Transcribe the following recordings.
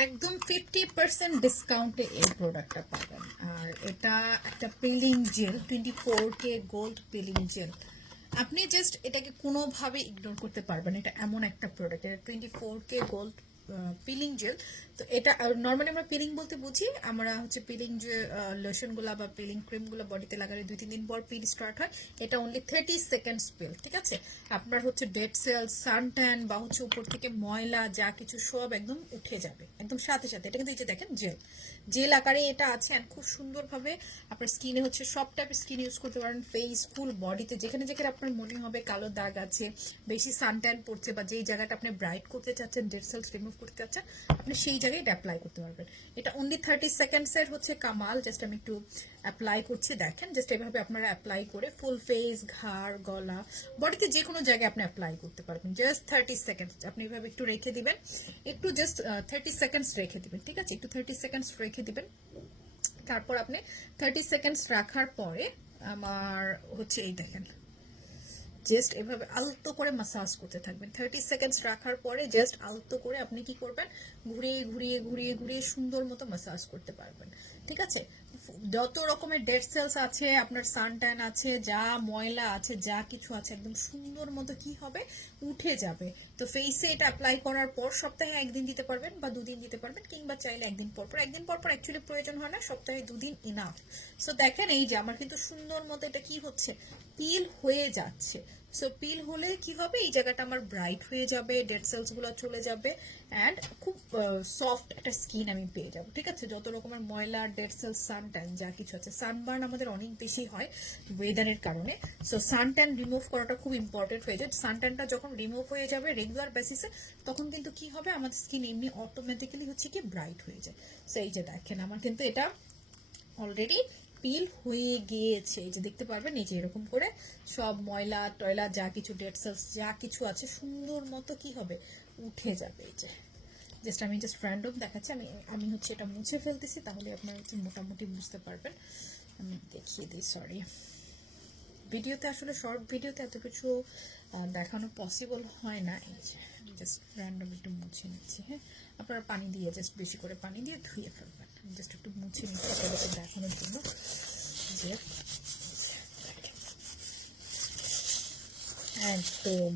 একদম 50% ডিসকাউন্টে এই প্রোডাক্টটা পাবেন। আর এটা একটা peeling jail, 24K gold peeling jail. আপনি জাস্ট এটাকে কোনোভাবে ইগনোর করতে পারবেন, এটা এমন একটা প্রোডাক্ট। এটা 24K গোল্ড পিলিং জেল। তো এটা নর্মালি আমরা পিলিং বলতে বুঝি, আমরা হচ্ছে পিলিং যে লোশনগুলো বা পিলিং ক্রিমগুলো বডিতে লাগালে 2-3 দিন পর পিল স্টার্ট হয়। এটা অনলি 30 সেকেন্ডস পিল, ঠিক আছে? আপনার হচ্ছে ডেড সেল, সান ট্যান বা হচ্ছে উপর থেকে ময়লা যা কিছু সব একদম উঠে যাবে একদম সাথে সাথে। এটা কিন্তু এই যে দেখেন জেল, জেল আকারে এটা আছে। আর খুব সুন্দরভাবে আপনার স্কিনে হচ্ছে সব টাইপের স্কিন ইউজ করতে পারেন, ফেস, ফুল বডিতে যেখানে যেখানে আপনার মনে হবে কালো দাগ আছে, বেশি সানট্যান পড়ছে, বা যেই জায়গাটা আপনি ব্রাইট করতে চাচ্ছেন, ডেড সেলস রিমুভ করতে চাচ্ছেন, আপনি সেই জায়গায় এটা অ্যাপ্লাই করতে পারবেন। এটা অনলি 30 সেকেন্ডসের হচ্ছে কামাল। জাস্ট আমি একটু অ্যাপ্লাই করছি, দেখেন জাস্ট এভাবে আপনারা অ্যাপ্লাই করে ফুল ফেস, ঘাড়, গলা, বডিতে যে কোনো জায়গায় আপনি অ্যাপ্লাই করতে পারবেন। জাস্ট 30 সেকেন্ডস আপনি এভাবে একটু রেখে দিবেন, একটু জাস্ট 30 সেকেন্ডস রেখে দিবেন, ঠিক আছে? একটু 30 সেকেন্ডস রেখে দিবেন। তারপর আপনি 30 সেকেন্ডস রাখার পরে আমার হচ্ছে এই দেখেন জাস্ট এভাবে আলতো করে মাসাজ করতে থাকবেন। 30 সেকেন্ডস রাখার পরে জাস্ট আলতো করে আপনি কি করবেন, ঘুরিয়ে ঘুরিয়ে ঘুরিয়ে ঘুরিয়ে সুন্দর মতো মাসাজ করতে পারবেন, ঠিক আছে? যত রকমের ডেড সেলস আছে, আপনার সানট্যান আছে, যা ময়লা আছে, যা কিছু আছে, একদম সুন্দর মতো কি হবে, উঠে যাবে। তো ফেসে এটা অ্যাপ্লাই করার পর সপ্তাহে 1 দিন দিতে পারবেন বা 2 দিন দিতে পারবেন, কিংবা চাইলে 1 দিন পর পর। 1 দিন পর পর অ্যাকচুয়ালি প্রয়োজন হয় না, সপ্তাহে 2 দিন ইনাফ। সো দেখেন এই যে আমার কিন্তু সুন্দর মতো এটা কি হচ্ছে, পিল হয়ে যাচ্ছে। সো পিল হলে কি হবে, এই জায়গাটা আমার ব্রাইট হয়ে যাবে, ডেড সেলস গুলো চলে যাবে, অ্যান্ড খুব সফট একটা স্কিন আমি পেয়ে যাবো, ঠিক আছে? যত রকমের ময়লা, ডেড সেলস, সানট্যান যা কিছু আছে, সানবার্ন আমাদের অনেক বেশি হয় ওয়েদারের কারণে। সো সানট্যান রিমুভ করাটা খুব ইম্পর্টেন্ট হয়ে যায়। সানট্যানটা যখন রিমুভ হয়ে যাবে রেগুলার বেসিসে, তখন কিন্তু কি হবে, আমাদের স্কিন এমনি অটোমেটিক্যালি হচ্ছে কি ব্রাইট হয়ে যায়। সো এই যে দেখেন আমার কিন্তু এটা অলরেডি পিল হয়ে গিয়েছে। এই যে দেখতে পারবেন, এই যে এরকম করে সব ময়লা টয়লা যা কিছু ডেড সেলস যা কিছু আছে সুন্দর মতো কি হবে, উঠে যাবে। এই যে আমি জাস্ট র্যান্ডম দেখাচ্ছি, আমি আমি হচ্ছে এটা মুছে ফেলতেছি, তাহলে আপনারা হচ্ছে মোটামুটি বুঝতে পারবেন। আমি দেখিয়ে দিই, সরি। ভিডিওতে আসলে শর্ট ভিডিওতে এত কিছু দেখানো পসিবল হয় না। এই যে জাস্ট র্যান্ডম একটু মুছে নিচ্ছি, হ্যাঁ? আপনারা পানি দিয়ে জাস্ট বেশি করে পানি দিয়ে ধুয়ে ফেলবেন। জাস্ট একটু মুছে নিচ্ছি আপনাদেরকে দেখানোর জন্য যে একদম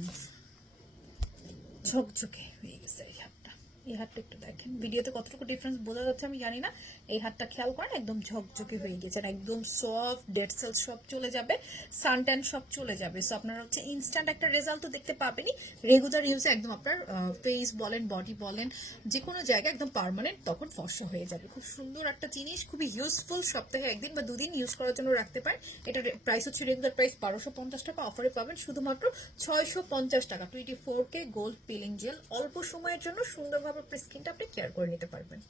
ঝকঝকে হয়ে গেছে এই হাতটা। এই হাতটা একটু দেখেন, ভিডিওতে কতটুকু ডিফারেন্স বোঝা যাচ্ছে আমি জানি না। এই হাতটা খেয়াল করেন, একদম ঝকঝকে হয়ে গেছে, আর একদম সফট, ডেড সেলস সব চলে যাবে, সানট্যান সব চলে যাবে। সো আপনারা হচ্ছে ইনস্ট্যান্ট একটা রেজাল্ট তো দেখতে পাবেনই। রেগুলার ইউজে একদম আপনার ফেস বলেন, বডি বলেন, যে কোনো জায়গায় একদম পার্মানেন্ট তখন ফর্সা হয়ে যাবে। খুব সুন্দর একটা জিনিস, খুবই ইউজফুল। সপ্তাহে 1 দিন বা 2 দিন ইউজ করার জন্য রাখতে পারেন। এটার প্রাইস হচ্ছে রেগুলার প্রাইস 1250 টাকা, অফারে পাবেন শুধুমাত্র 650 টাকা। 24K গোল্ড পিলিং জেল, অল্প সময়ের জন্য সুন্দরভাবে আপনার স্কিনটা আপনি কেয়ার করে নিতে পারবেন।